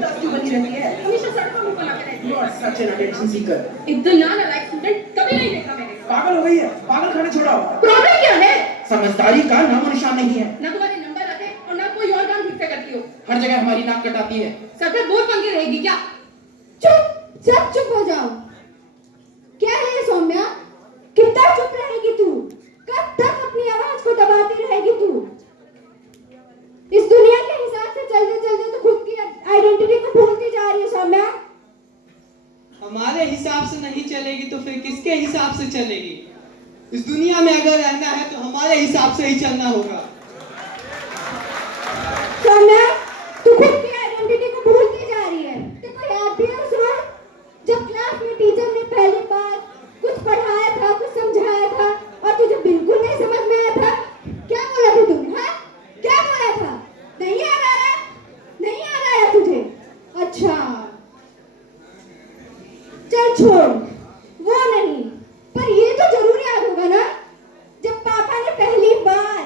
उदास क्यों बनी रहती है? हमेशा सड़कों में लगे रहती You है। are such an attention seeker. इतना नालायक स्टूडेंट कभी नहीं देखा मैंने। पागल हो गई है? पागल खाने छोड़ाओ। प्रॉब्लम क्या है? समझदारी का नामो निशान नहीं है। ना तुम्हारे नंबर आते और ना कोई और काम ठीक से करती हो। हर जगह हमारी नाक कटाती है। सर पे बहुत पंगी रहेगी क्या? चुप, सब चुप हो जाओ। क्या है ये सौम्या? कितना चुप रहेगी तू? कब तक अपनी आवाज को दबाती रहेगी तू? इस दुनिया के हिसाब से चलते चलते तो खुद की आइडेंटिटी को भूलती जा रही है सौम्या। हमारे हिसाब से नहीं चलेगी तो फिर किसके हिसाब से चलेगी? इस दुनिया में अगर रहना है तो हमारे हिसाब से ही चलना होगा। सौम्या, तू खुद की आइडेंटिटी को भूलती जा रही है। देखो याद भी है उस वक्त जब क्लास में टीचर ने पहली बार कुछ पढ़ाया था, कुछ समझाया था और तुझे बिल्कुल नहीं समझ में आया था। क्या बोला था तूने? हाँ, क्या बोला था? नहीं याद आ रहा? नहीं याद आया तुझे? अच्छा, चल छोड़, वो नहीं, पर ये तो जरूर याद होगा ना जब पापा ने पहली बार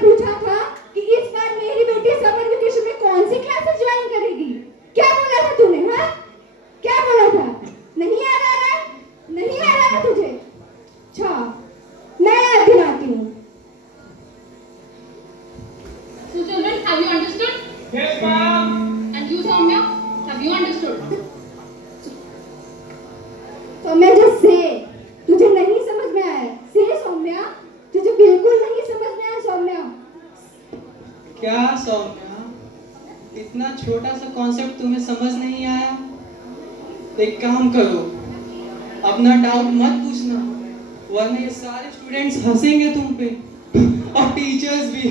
पूछा था कि इस बार मेरी बेटी समर वेकेशन में कौन सी क्लासेस ज्वाइन करेगी। क्या बोला था तूने? हाँ, क्या बोला था? नहीं याद आ रहा? नहीं याद आ रहा तुझे? अच्छा, मैं याद दिलाती हूँ। So children, have you understood? Yes, ma'am. And you, Soumya, have you understood? Soumya, just से तुझे नहीं समझ में आया। से सौम्या, तुझे बिल्कुल नहीं समझ में आया सौम्या। क्या सौम्या, इतना छोटा सा कॉन्सेप्ट तुम्हें समझ नहीं आया? एक काम करो, अपना डाउट मत पूछना, वरना ये सारे स्टूडेंट्स हंसेंगे तुम पे और टीचर्स भी।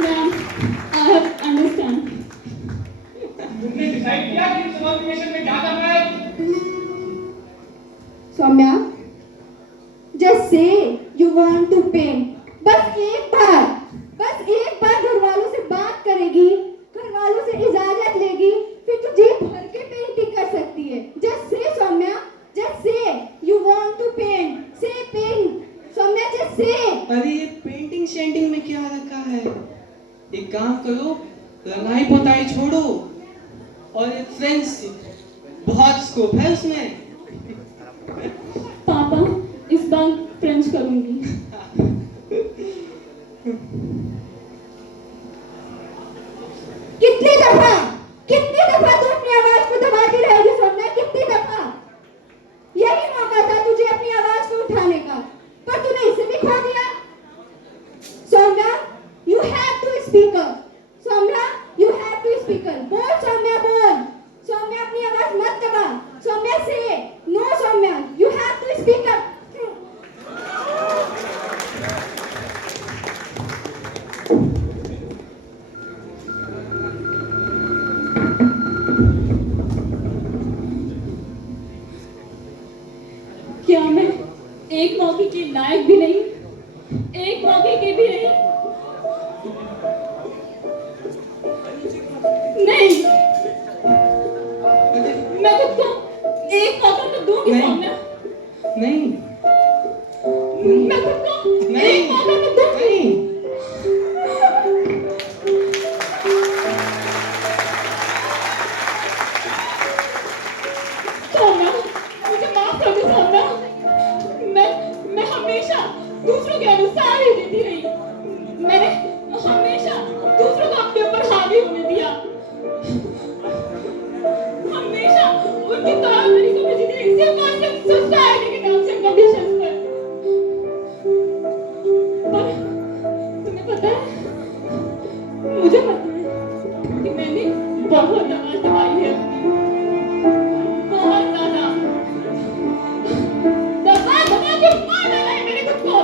Ma'am, I have understand. तुमने डिसाइड किया कि समर वेकेशन में क्या करना है? Saumya, just say you want to paint. बस एक बार घर वालों से बात करेगी, घर वालों से इजाजत लेगी, फिर तू जी भर के पेंटिंग कर सकती है। Just say Saumya, just say you want to paint. Say paint. Saumya, just say. अरे ये पेंटिंग शेंटिंग में क्या रखा है? एक काम करो, रंगाई पोताई छोड़ो और एक फ्रेंडशिप, बहुत स्कोप है उसमें। पापा, इस बार फ्रेंच करूंगी। कितनी दफा तू अपनी आवाज को दबाती रहेगी सौम्या? कितनी दफा? यही मौका था तुझे अपनी आवाज को उठाने का, पर तूने इसे भी खो दिया। Saumya, you have to speak up. Saumya, you have to speak up. बोल सौम्या, बोल। सौम्या, अपनी आवाज मत दबा। Saumya, say no Saumya, you have to speak up. क्या मैं एक मौके के लायक भी नहीं, एक मौके के भी नहीं? नहीं, मैं खुद को एक मौका तो दूंगी नहीं। सौम्या। नहीं, मैं खुद को एक मौका तो दूंगी। नहीं। सौम्या, मुझे माफ कर दो सौम्या। मैं हमेशा दूसरों के अनुसार ही जीती रही। मैंने हमेशा दूसरों को अपने ऊपर हावी होने दिया, हमेशा उनके तौर तरीकों में जीती रही, सिर्फ और सिर्फ सोसाइटी के नाम से, कंडीशंस पर तुम्हें पता है, मुझे पता है कि मैंने बहुत आवाज दबाई है अपनी, बहुत ज्यादा दबा के मार डाला है मैंने खुद को।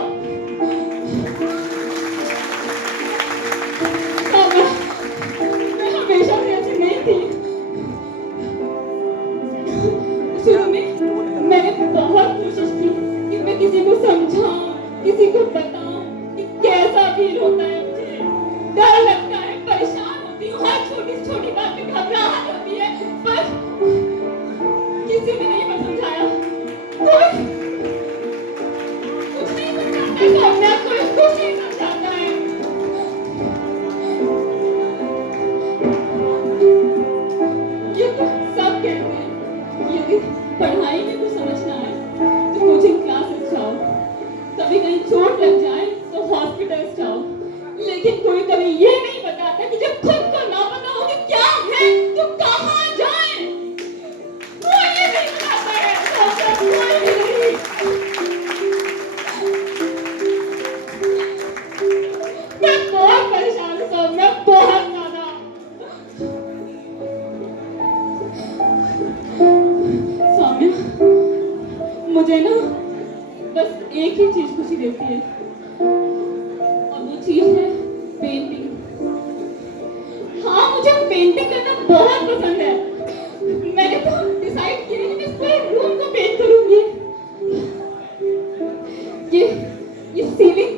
कभी कहीं चोट लग जाए तो हॉस्पिटल जाओ, लेकिन कोई कभी ये नहीं बताता कि जब खुद को ना पता हो कि क्या है तो कहाँ जाए। कोई ये नहीं बताता है, सौम्या, कोई भी नहीं। मैं बहुत परेशान हूँ सौम्या, बहुत ज्यादा। सौम्या, मुझे ना बस एक ही चीज खुशी देती है, और वो चीज है पेंटिंग। हाँ, मुझे पेंटिंग करना बहुत पसंद है। मैंने तो डिसाइड किया कि मैं इस पूरे रूम को पेंट करूंगी। ये सीलिंग